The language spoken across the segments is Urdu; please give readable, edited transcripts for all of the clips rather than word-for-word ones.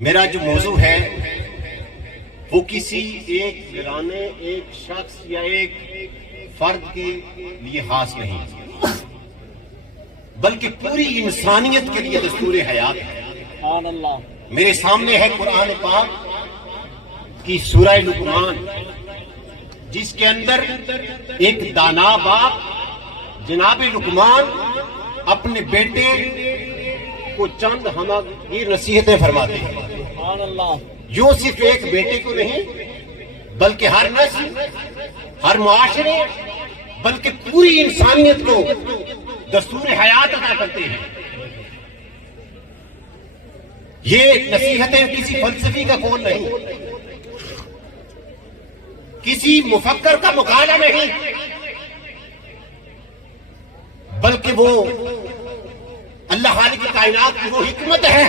میرا جو موضوع ہے وہ کسی ایک گھرانے، ایک شخص یا ایک فرد کے لیے خاص نہیں، بلکہ پوری انسانیت کے لیے دستور حیات ہے۔ سبحان اللہ۔ میرے سامنے ہے قرآن پاک کی سورہ لقمان، جس کے اندر ایک دانا باپ جناب لقمان اپنے بیٹے کو چند ہمگیر نصیحتیں فرماتے ہیں۔ سبحان اللہ۔ جو صرف ایک بیٹے کو نہیں بلکہ ہر نسل، ہر معاشرے، بلکہ پوری انسانیت کو دستور حیات عطا کرتے ہیں۔ یہ نصیحتیں کسی فلسفی کا قول نہیں، کسی مفکر کا مقالہ نہیں، بلکہ وہ اللہ خالق کی کائنات کی وہ حکمت ہے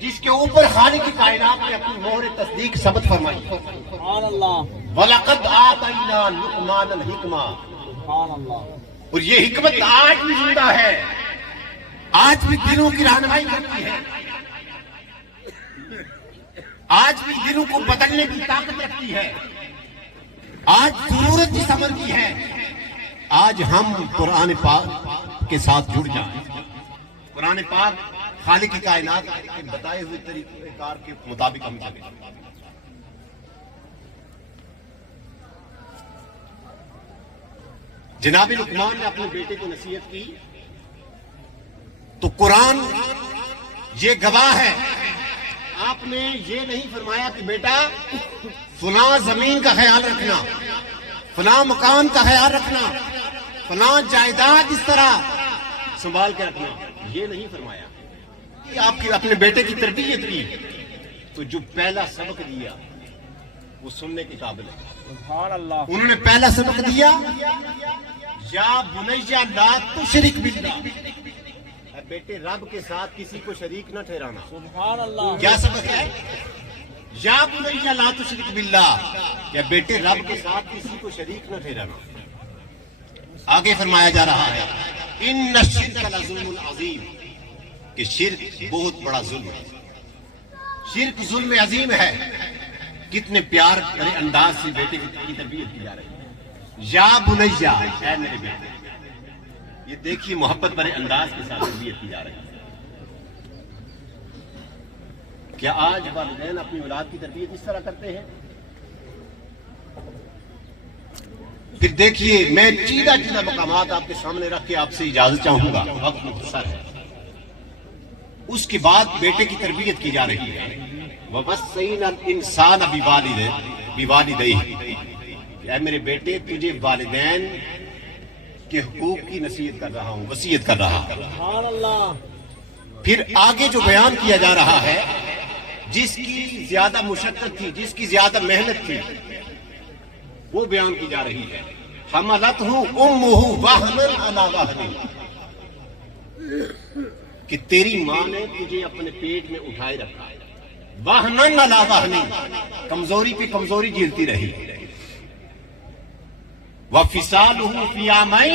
جس کے اوپر خالق کی کائنات نے اپنی مہر تصدیق ثبت فرمائی۔ سبحان اللہ۔ وَلَقَدْ آتَيْنَا لُقْمَانَ الْحِكْمَةَ۔ سبحان اللہ۔ اور یہ حکمت آج بھی زندہ ہے، آج بھی دلوں کی رہنمائی کرتی ہے، آج بھی دلوں کو بدلنے کی طاقت رکھتی ہے، آج ضرورت اس عمل کی ہے۔ آج ہم قرآن پاک کے ساتھ جڑ جائیں، قرآن پاک خالق کی کائنات کے بتائے ہوئے طریقہ کار کے مطابق ہم چلیں۔ جناب لقمان نے اپنے بیٹے کو نصیحت کی تو قرآن یہ گواہ ہے، آپ نے یہ نہیں فرمایا کہ بیٹا فلاں زمین کا خیال رکھنا، فلاں مکان کا خیال رکھنا، فلاں جائیداد اس طرح سنبھال کے رکھنا، یہ نہیں فرمایا۔ آپ کی اپنے بیٹے کی تربیت کی تو جو پہلا سبق دیا وہ سننے کے قابل ہے۔ سبحان اللہ۔ انہوں نے پہلا سبق دیا، یا بنیا لا تشرک باللہ، اے بیٹے رب کے ساتھ کسی کو شریک نہ ٹھہرانا۔ سبحان اللہ۔ کیا سبق ہے؟ یا بنیا لا تشرک باللہ، یا بیٹے رب کے ساتھ کسی کو شریک نہ ٹھہرانا۔ آگے فرمایا جا رہا ہے ان الشرک لظلم عظیم، کہ شرک بہت بڑا ظلم ہے، شرک ظلم عظیم ہے۔ کتنے پیار کرے انداز سے بیٹے کی تربیت کی جا رہی ہے، یا بنیا، اے میرے بیٹے۔ یہ دیکھیے محبت بھرے انداز کے ساتھ تربیت کی جا رہی ہے۔ کیا آج والدین اپنی اولاد کی تربیت اس طرح کرتے ہیں؟ پھر دیکھیے میں چیدہ مقامات آپ کے سامنے رکھ کے آپ سے اجازت چاہوں گا، وقت مختصر ہے۔ اس کے بعد بیٹے کی تربیت کی جا رہی ہے، وَوَصَّيْنَا الْإِنسَانَ بِوَالِدَيْهِ، اے میرے بیٹے تجھے والدین کے حقوق کی نصیحت کر رہا ہوں، وصیت کر رہا ہوں۔ سبحان اللہ۔ پھر آگے جو بیان کیا جا رہا ہے، جس کی زیادہ مشقت تھی، جس کی زیادہ محنت تھی، وہ بیان کی جا رہی ہے۔ حَمَلَتْهُ أُمُّهُ وَهْنًا عَلَى وَهْنٍ، کہ تیری ماں نے تجھے اپنے پیٹ میں اٹھائے رکھا، وَهْنًا عَلَى وَهْنٍ، کمزوری پہ کمزوری جھیلتی رہی۔ وَفِصَالُهُ فِي عَامَيْنِ،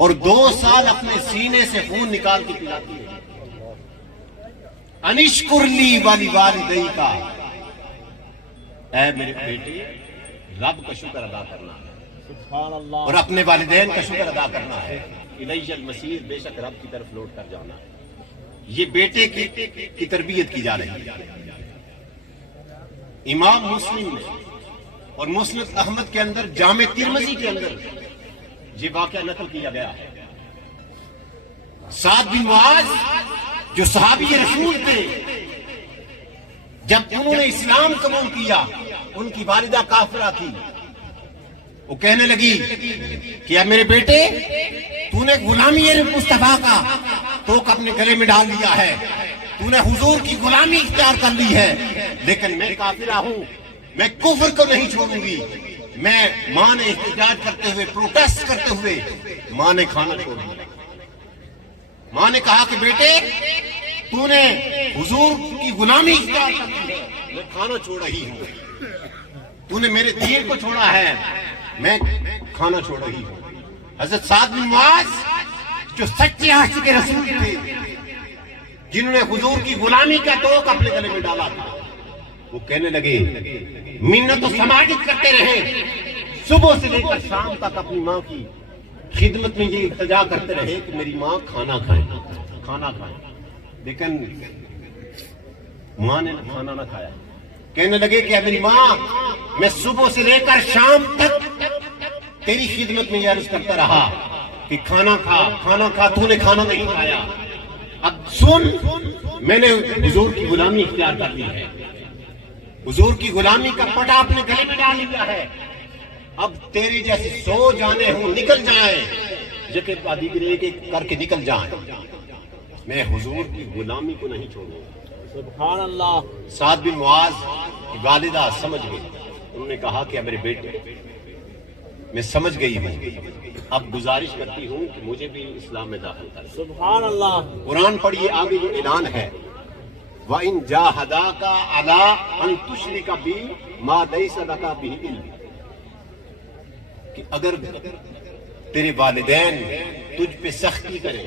اور 2 سال اپنے سینے سے خون نکال کے پلاتی ہے۔ انشکر لی وَلِوَالِدَيْكَ، اے میرے بیٹے رب کا شکر ادا کرنا ہے سبحان اللہ۔ اور اپنے والدین کا شکر ادا کرنا ہے۔ الیہ المصیر، بے شک رب کی طرف لوٹ کر جانا ہے۔ یہ بیٹے کی تربیت کی جا رہی ہے۔ امام مسلم نے اور مسند احمد کے اندر، جامع ترمذی کے اندر یہ واقعہ نقل کیا گیا ہے۔ سعد بن معاذ جو صحابی رسول تھے، جب انہوں نے اسلام قبول کیا، ان کی والدہ کافرہ تھی، وہ کہنے لگی کہ اے میرے بیٹے تو نے غلامی مصطفیٰ کا توق اپنے گلے میں ڈال دیا ہے، تو نے حضور کی غلامی اختیار کر لی ہے، لیکن میں کافرہ ہوں، میں کفر کو نہیں چھوڑوں گی۔ میں ماں نے احتجاج کرتے ہوئے، پروٹیسٹ کرتے ہوئے ماں نے کھانا چھوڑ دیا۔ ماں نے کہا کہ بیٹے تو نے حضور کی غلامی اختیار کر لی ہے، میں کھانا چھوڑ رہی ہوں۔ تو نے میرے دین کو چھوڑا ہے، میں کھانا چھوڑ رہی ہوں۔ حضرت سعد بن معاذ جو سچے عاشق رسول تھے، جنہوں نے حضور کی غلامی کا توق اپنے گلے میں ڈالا تھا، وہ کہنے لگے منت و سماجت کرتے رہے، صبح سے لے کر شام تک اپنی ماں کی خدمت میں یہ التجا کرتے رہے کہ میری ماں کھانا کھائے، لیکن ماں نے کھانا نہ کھایا۔ کہنے لگے کہ میری ماں، میں صبح سے لے کر شام تک تیری خدمت میں یہ عرض کرتا رہا کہ کھانا کھا، تو نے کھانا نہیں کھایا، اب سن، میں نے حضور کی غلامی اختیار کر لی ہے، حضور کی غلامی کا پٹا اپنے گلے میں ڈال لیا ہے، اب تیری جیسے 100 جانیں ہوں نکل جائیں، جکے پادی گرے کے کر کے نکل جائیں، میں حضور کی غلامی کو نہیں چھوڑوں۔ سبحان اللہ۔ سعد بن معاذ کی والدہ سمجھ گئی، انہوں نے کہا کہ میرے بیٹے، میں سمجھ گئی ہوں، اب گزارش کرتی ہوں کہ مجھے بھی اسلام میں داخل کر۔ سبحان اللہ۔ قرآن پڑھیے، آگے جو اعلان ہے، وَإِن جَاهَدَاكَ عَلَىٰ أَن تُشْرِكَ بِي مَا لَيْسَ لَكَ بِهِ عِلْمٌ، کہ اگر تیرے والدین تجھ پہ سختی کریں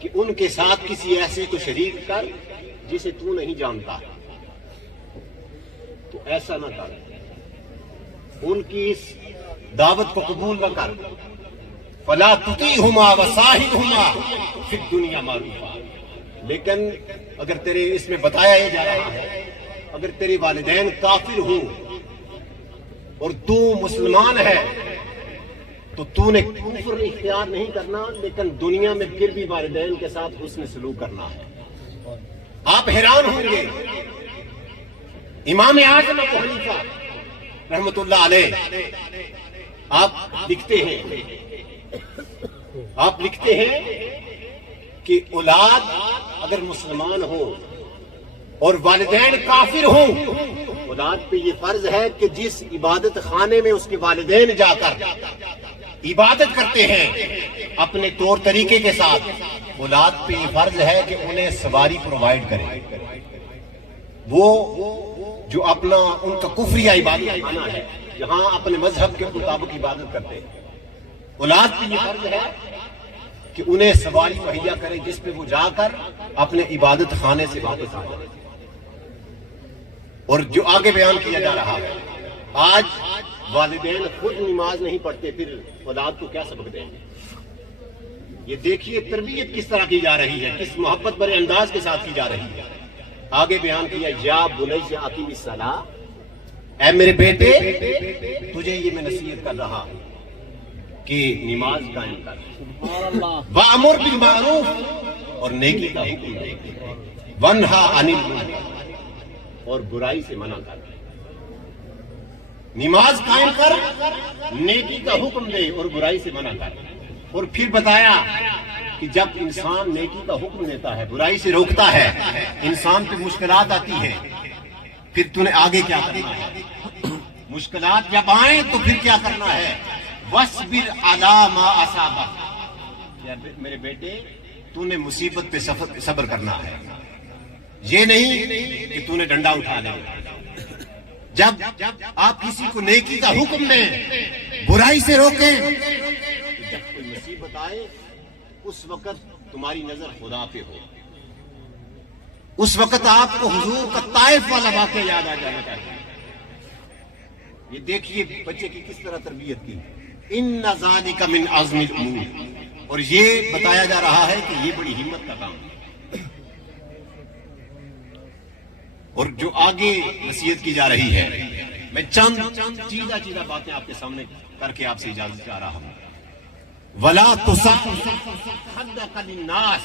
کہ ان کے ساتھ کسی ایسے کو شریک کر جسے تو نہیں جانتا، تو ایسا نہ کر، ان کی اس دعوت کو قبول نہ کر۔ فَلَا تُطِعْهُمَا وَصَاحِبْهُمَا فِي الدُّنْيَا مَعْرُوفًا، لیکن اگر تیرے اس میں بتایا یہ جا رہا ہے، اگر تیرے والدین کافر ہوں اور تو مسلمان ہے تو تو نے کفر اختیار نہیں کرنا، لیکن دنیا میں پھر بھی والدین کے ساتھ حسن سلوک کرنا ہے۔ آپ حیران ہوں گے، امام اعظم ابو حنیفہ رحمۃ اللہ علیہ آپ لکھتے ہیں کہ اولاد اگر مسلمان ہو اور والدین کافر ہوں، اولاد پہ یہ فرض ہے کہ جس عبادت خانے میں اس کے والدین جا کر عبادت کرتے ہیں اپنے طور طریقے کے ساتھ، اولاد پہ یہ فرض ہے کہ انہیں سواری پرووائڈ کرے، وہ جو اپنا ان کا کفریہ عبادت خانہ ہے جہاں اپنے مذہب کے مطابق عبادت کرتے ہیں، اولاد پہ یہ فرض ہے کہ انہیں سواری مہیا کرے جس پہ وہ جا کر اپنے عبادت خانے سے واپس آ جائے۔ اور جو آگے بیان کیا جا رہا ہے، آج والدین خود نماز نہیں پڑھتے، پھر اولاد کو کیا سبق دیں گے؟ یہ دیکھیے تربیت کس طرح کی جا رہی ہے، کس محبت بھرے انداز کے ساتھ کی جا رہی ہے۔ آگے بیان کیا، یا بنی اقیم الصلاۃ، اے میرے بیٹے تجھے یہ میں نصیحت کر رہا ہوں کہ نماز قائم کر، وَأَمُرْ بِالْمَعْرُوفِ، اور نیکی کا حکم دے، وَانْهَىٰ عَنِ الْمُنکَرِ، اور برائی سے منع کر۔ نماز قائم کر، نیکی کا حکم دے اور برائی سے منع کر۔ اور پھر بتایا کہ جب انسان نیکی کا حکم دیتا ہے، برائی سے روکتا ہے، انسان پہ مشکلات آتی ہے، پھر تو نے آگے کیا کرنا ہے؟ مشکلات جب آئیں تو پھر کیا کرنا ہے؟ وَاصْبِرْ عَلَىٰ مَا أَصَابَكَ، میرے بیٹے تو نے مصیبت پہ صبر کرنا ہے، یہ نہیں کہ تو نے ڈنڈا اٹھا لے۔ جب آپ کسی کو نیکی کا حکم دیں، برائی سے روکیں، جب کوئی مصیبت آئے اس وقت تمہاری نظر خدا پہ ہو، اس وقت آپ کو حضور کا طائف والا واقعہ یاد آ جانا چاہیے۔ یہ دیکھیے بچے کی کس طرح تربیت کی، ان ذالک من عزم الامور، اور یہ بتایا جا رہا ہے کہ یہ بڑی ہمت کا کام ہے۔ اور جو آگے نصیحت کی جا رہی ہے، میں چند چیزہ باتیں آپ کے سامنے کر کے آپ سے اجازت چاہ رہا ہوں۔ وَلَا تُصَعِّرْ خَدَّكَ لِلنَّاسِ،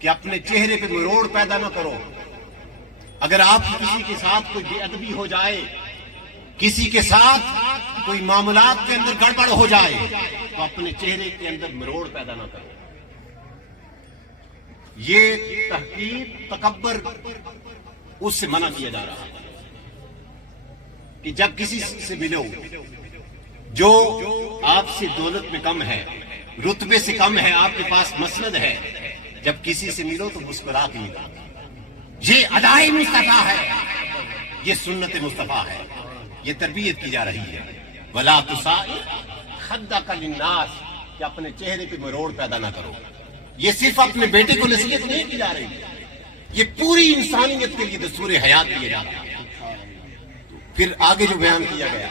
کہ اپنے چہرے پہ مروڑ پیدا نہ کرو۔ اگر آپ کی کسی کے ساتھ کوئی بے ادبی ہو جائے، کسی کے ساتھ کوئی معاملات کے اندر گڑبڑ ہو جائے، تو اپنے چہرے کے اندر مروڑ پیدا نہ کرو۔ یہ تحقیر، تکبر، اس سے منع کیا جا رہا ہے کہ جب کسی سے ملو جو آپ سے دولت میں کم ہے، رتبے سے کم ہے، آپ کے پاس مسند ہے، جب کسی سے ملو تو مسکرا کے ملو۔ یہ ادائی مصطفیٰ ہے، یہ سنت مصطفیٰ ہے، یہ تربیت کی جا رہی ہے۔ وَلَا تُصَعِّرْ خَدَّكَ لِلنَّاسِ، کہ اپنے چہرے پہ مروڑ پیدا نہ کرو۔ یہ صرف اپنے بیٹے کو نصیحت نہیں کی جا رہی، یہ پوری انسانیت کے لیے دستور حیات دیا جا رہا ہے۔ پھر آگے جو بیان کیا گیا